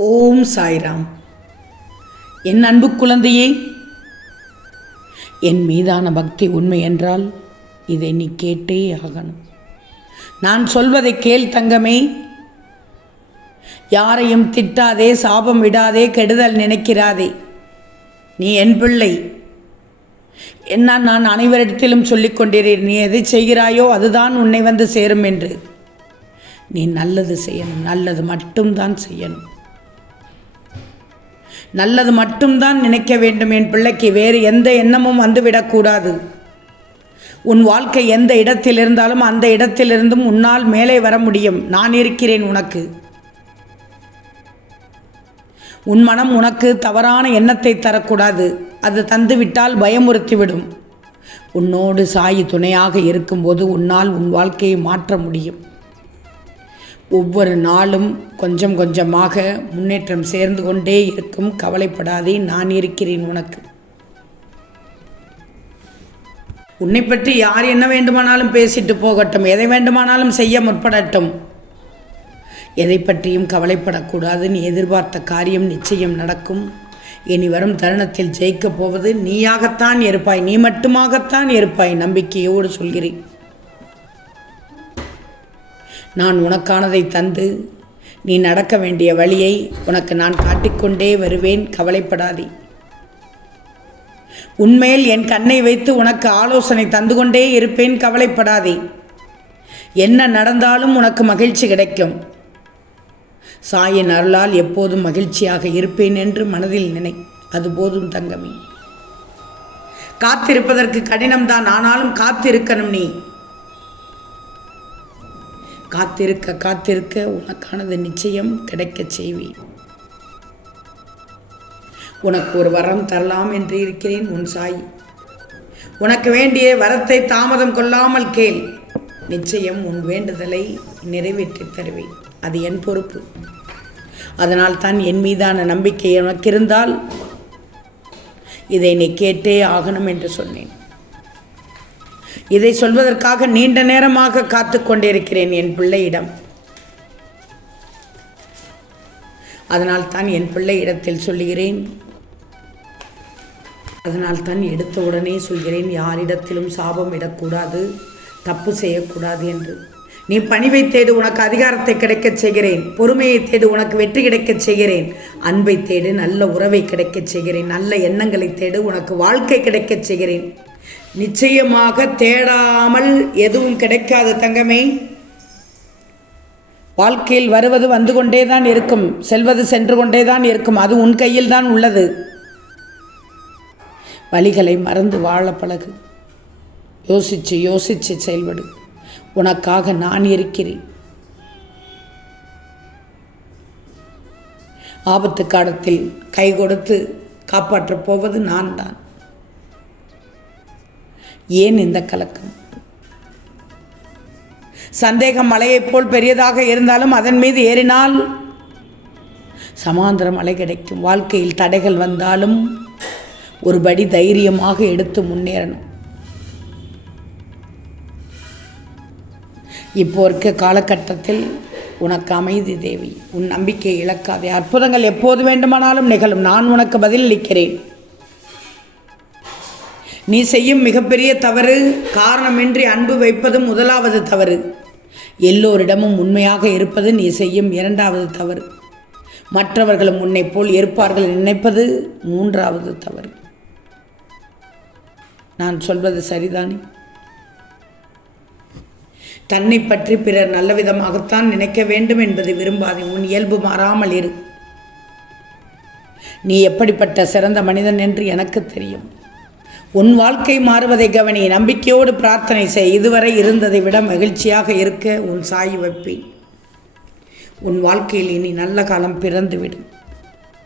ஓம் சாய்ராம். என் அன்பு குழந்தையே என் மீதான பக்தி உண்மை என்றால் இதை நீ கேட்டே ஆகணும். நான் சொல்வதை கேள் தங்கமே. யாரையும் திட்டாதே சாபம் விடாதே கெடுதல் நினைக்கிறாதே. நீ என் பிள்ளை. என்ன நான் அனைவரிடத்திலும் சொல்லிக் நீ எதை செய்கிறாயோ அதுதான் உன்னை வந்து சேரும் என்று. நீ நல்லது செய்யணும். நல்லது மட்டும்தான் செய்யணும். நல்லது மட்டும்தான் நினைக்க வேண்டும் என் பிள்ளைக்கு. வேறு எந்த எண்ணமும் வந்துவிடக்கூடாது. உன் வாழ்க்கை எந்த இடத்தில் இருந்தாலும் அந்த இடத்திலிருந்தும் உன்னால் மேலே வர முடியும். நான் இருக்கிறேன் உனக்கு. உன் மனம் உனக்கு தவறான எண்ணத்தை தரக்கூடாது. அது தந்துவிட்டால் பயமுறுத்திவிடும். உன்னோடு சாயி துணையாக இருக்கும்போது உன்னால் உன் வாழ்க்கையை மாற்ற முடியும். ஒவ்வொரு நாளும் கொஞ்சம் கொஞ்சமாக முன்னேற்றம் சேர்ந்து கொண்டே இருக்கும். கவலைப்படாதே நான் இருக்கிறேன் உனக்கு. உன்னை பற்றி யார் என்ன வேண்டுமானாலும் பேசிட்டு போகட்டும். எதை வேண்டுமானாலும் செய்ய முற்படட்டும். எதை பற்றியும் கவலைப்படக்கூடாதுன்னு எதிர்பார்த்த காரியம் நிச்சயம் நடக்கும். இனி வரும் தருணத்தில் ஜெயிக்கப் போவது நீயாகத்தான் இருப்பாய். நீ மட்டுமாகத்தான் இருப்பாய். நம்பிக்கையோடு சொல்கிறேன். நான் உனக்கானதை தந்து நீ நடக்க வேண்டிய வழியை உனக்கு நான் காட்டிக்கொண்டே வருவேன் கவலைப்படாதே. உன்மேல் என் கண்ணை வைத்து உனக்கு ஆலோசனை தந்து கொண்டே இருப்பேன் கவலைப்படாதே. என்ன நடந்தாலும் உனக்கு மகிழ்ச்சி கிடைக்கும். சாயின் அருளால் எப்போதும் மகிழ்ச்சியாக இருப்பேன் என்று மனதில் நினை அது போதும் தங்கமே. காத்திருப்பதற்கு கடினம்தான் ஆனாலும் காத்திருக்கணும் நீ. காத்திருக்க காத்திருக்க உனக்கானது நிச்சயம் கிடைக்கச் செய்வேன். உனக்கு ஒரு வரம் தரலாம் என்று இருக்கிறேன் உன் சாய். உனக்கு வேண்டிய வரத்தை தாமதம் கொள்ளாமல் கேள். நிச்சயம் உன் வேண்டுதலை நிறைவேற்றித் தருவேன். அது என் பொறுப்பு. அதனால் தான் என் மீதான நம்பிக்கை உனக்கு இருந்தால் இதை நீ கேட்டே ஆகணும் என்று சொன்னேன். இதை சொல்வதற்காக நீண்ட நேரமாக காத்து கொண்டிருக்கிறேன் என் பிள்ளையிடம். அதனால் தான் என் பிள்ளை இடத்தில் சொல்லுகிறேன். அதனால் தான் எடுத்த உடனே சொல்கிறேன் யாரிடத்திலும் சாபம் இடக்கூடாது தப்பு செய்யக்கூடாது என்று. நீ பணிவை தேடு உனக்கு அதிகாரத்தை கிடைக்கச் செய்கிறேன். பொறுமையை தேடு உனக்கு வெற்றி கிடைக்கச் செய்கிறேன். அன்பை தேடு நல்ல உறவை கிடைக்கச் செய்கிறேன். நல்ல எண்ணங்களை தேடு உனக்கு வாழ்க்கை கிடைக்கச் செய்கிறேன். நிச்சயமாக தேடாமல் எதுவும் கிடைக்காது தங்கமே. வாழ்க்கையில் வருவது வந்து கொண்டே தான் இருக்கும். செல்வது சென்று கொண்டே தான் இருக்கும். அது உன் கையில் தான் உள்ளது. வழிகளை மறந்து வாழ பழகு. யோசிச்சு யோசிச்சு செயல்படு. உனக்காக நான் இருக்கிறேன். ஆபத்து காலத்தில் கை கொடுத்து காப்பாற்றப் போவது நான் தான் ஏன் இந்த கலக்கம்? சந்தேகம் மலையைப் போல் பெரியதாக இருந்தாலும் அதன் மீது ஏறினால் சமாந்திரம் மலை கிடைக்கும். வாழ்க்கையில் தடைகள் வந்தாலும் ஒருபடி தைரியமாக எடுத்து முன்னேறணும். இப்போ இருக்க காலகட்டத்தில் உனக்கு அமைதி தேவி. உன் நம்பிக்கை இழக்காதே. அற்புதங்கள் எப்போது வேண்டுமானாலும் நிகழும். நான் உனக்கு பதில் அளிக்கிறேன் நீ செய்யும் மிகப்பெரிய தவறு காரணமின்றி அன்பு வைப்பது முதலாவது தவறு. எல்லோரிடமும் உண்மையாக இருப்பது நீ செய்யும் இரண்டாவது தவறு. மற்றவர்களும் உன்னை போல் இருப்பார்கள் நினைப்பது மூன்றாவது தவறு. நான் சொல்வது சரிதானே? தன்னை பற்றி பிறர் நல்ல விதமாகத்தான் நினைக்க வேண்டும் என்பதை விரும்பாதே உன் இயல்பு மாறாமல் இரு. நீ எப்படிப்பட்ட சிறந்த மனிதன் என்று எனக்கு தெரியும். உன் வாழ்க்கை மாறுவதை கவனி நம்பிக்கையோடு பிரார்த்தனை செய். இதுவரை இருந்ததை விட மகிழ்ச்சியாக இருக்க உன் சாய் வைப்பேன். உன் வாழ்க்கையில் இனி நல்ல காலம் பிறந்துவிடும்.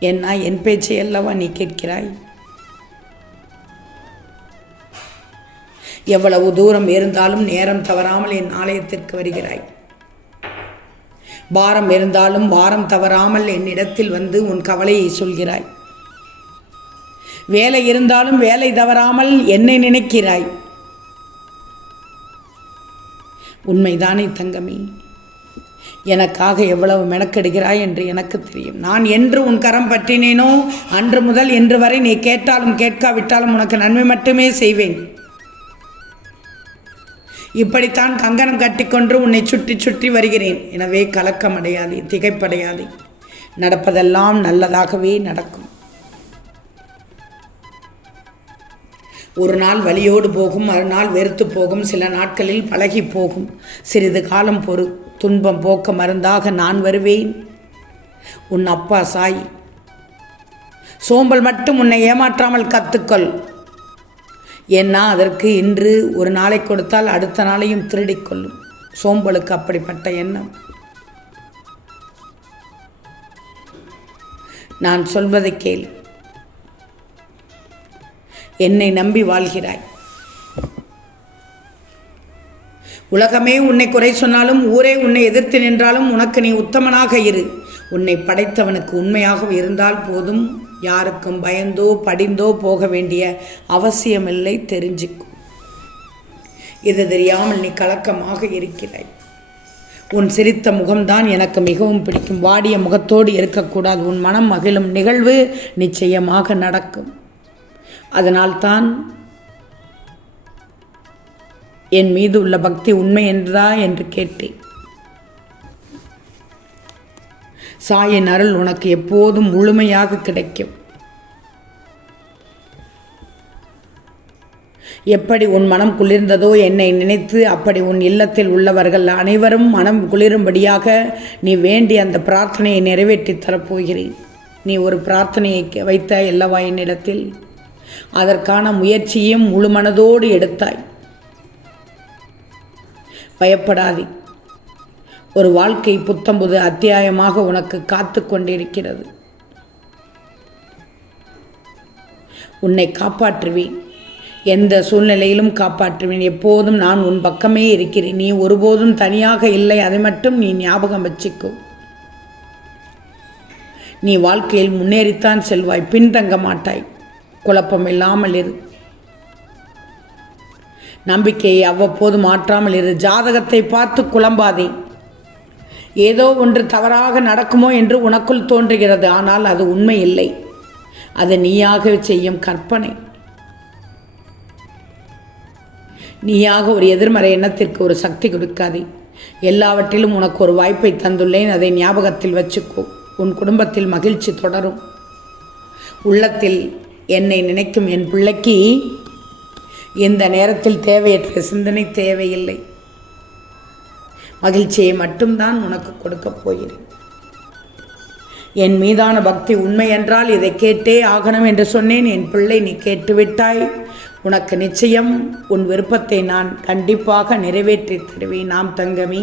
ஏன்னா என் பேச்சை அல்லவா நீ கேட்கிறாய்? எவ்வளவு தூரம் இருந்தாலும் நேரம் தவறாமல் என் ஆலயத்திற்கு வருகிறாய். பாரம் இருந்தாலும் வாரம் தவறாமல் என்னிடத்தில் வந்து உன் கவலையை சொல்கிறாய். வேலை இருந்தாலும் வேலை தவறாமல் என்னை நினைக்கிறாய். உண்மைதானே தங்கமி. எனக்காக எவ்வளவு மெனக்கெடுகிறாய் என்று எனக்கு தெரியும். நான் என்று உன் கரம் பற்றினேனோ அன்று முதல் இன்று வரை நீ கேட்டாலும் கேட்காவிட்டாலும் உனக்கு நன்மை மட்டுமே செய்வேன். இப்படித்தான் கங்கணம் கட்டிக்கொண்டு உன்னை சுற்றி சுற்றி வருகிறேன். எனவே கலக்கமடையாதே திகைப்படையாதே. நடப்பதெல்லாம் நல்லதாகவே நடக்கும். ஒரு நாள் வழியோடு போகும் மறுநாள் வெறுத்து போகும் சில நாட்களில் பழகி போகும். சிறிது காலம் பொறு துன்பம் போக்க மருந்தாக நான் வருவேன். உன் அப்பா சாய் சோம்பல் மட்டும் உன்னை ஏமாற்றாமல் கற்றுக்கொள் ஏன்னா அதற்கு இன்று ஒரு நாளை கொடுத்தால் அடுத்த நாளையும் திருடிக்கொள்ளும் சோம்பலுக்கு அப்படிப்பட்ட எண்ணம். நான் சொல்வதை கேள். என்னை நம்பி வாழ்கிறாய். உலகமே உன்னை குறை சொன்னாலும் ஊரே உன்னை எதிர்த்து நின்றாலும் உனக்கு நீ உத்தமனாக இரு. உன்னை படைத்தவனுக்கு உண்மையாக இருந்தால் போதும். யாருக்கும் பயந்தோ படிந்தோ போக வேண்டிய அவசியமில்லை தெரிஞ்சுக்கும் இது தெரியாமல் நீ கலக்கமாக இருக்கிறாய். உன் சிரித்த முகம்தான் எனக்கு மிகவும் பிடிக்கும். வாடிய முகத்தோடு இருக்கக்கூடாது. உன் மனம் மகிழும் நிகழ்வு நிச்சயமாக நடக்கும். அதனால்தான் என் மீது உள்ள பக்தி உண்மை என்றதா என்று கேட்டேன். சாயின் அருள் உனக்கு எப்போதும் முழுமையாக கிடைக்கும். எப்படி உன் மனம் குளிர்ந்ததோ என்னை நினைத்து அப்படி உன் இல்லத்தில் உள்ளவர்கள் அனைவரும் மனம் குளிரும்படியாக நீ வேண்டி அந்த பிரார்த்தனையை நிறைவேற்றி தரப்போகிறேன். நீ ஒரு பிரார்த்தனையை வைத்த அல்லவா என்னிடத்தில்? அதற்கான முயற்சியும் முழு மனதோடு எடுத்தாய். பயப்படாதே. ஒரு வாழ்க்கை புத்தம்புது அத்தியாயமாக உனக்கு காத்து கொண்டிருக்கிறது. உன்னை காப்பாற்றுவேன். எந்த சூழ்நிலையிலும் காப்பாற்றுவேன். எப்போதும் நான் உன் பக்கமே இருக்கிறேன். நீ ஒருபோதும் தனியாக இல்லை. அதை மட்டும் நீ ஞாபகம் வச்சுக்கோ. நீ வாழ்க்கையில் முன்னேறித்தான் செல்வாய். பின்தங்க மாட்டாய். குழப்பம் இல்லாமல் இரு நம்பிக்கையை அவ்வப்போது மாற்றாமல் இரு ஜாதகத்தை பார்த்து குழம்பாதே. ஏதோ ஒன்று தவறாக நடக்குமோ என்று உனக்குள் தோன்றுகிறது. ஆனால் அது உண்மை இல்லை. அது நீயாக செய்யும் கற்பனை. நீயாக ஒரு எதிர்மறை எண்ணத்திற்கு ஒரு சக்தி கொடுக்காதே. எல்லாவற்றிலும் உனக்கு ஒரு வாய்ப்பை தந்துள்ளேன். அதை ஞாபகத்தில் வச்சுக்கோ. உன் குடும்பத்தில் மகிழ்ச்சி தொடரும். உள்ளத்தில் என்னை நினைக்கும் என் பிள்ளைக்கு இந்த நேரத்தில் தேவையற்ற சிந்தனை தேவையில்லை. மகிழ்ச்சியை மட்டும்தான் உனக்கு கொடுக்கப் போகிறேன். என் மீதான பக்தி உண்மை என்றால் இதை கேட்டே ஆகணும் என்று சொன்னேன். என் பிள்ளை நீ கேட்டுவிட்டாய் உனக்கு நிச்சயம் உன் விருப்பத்தை நான் கண்டிப்பாக நிறைவேற்றி தருவேன். நாம் தங்கமி.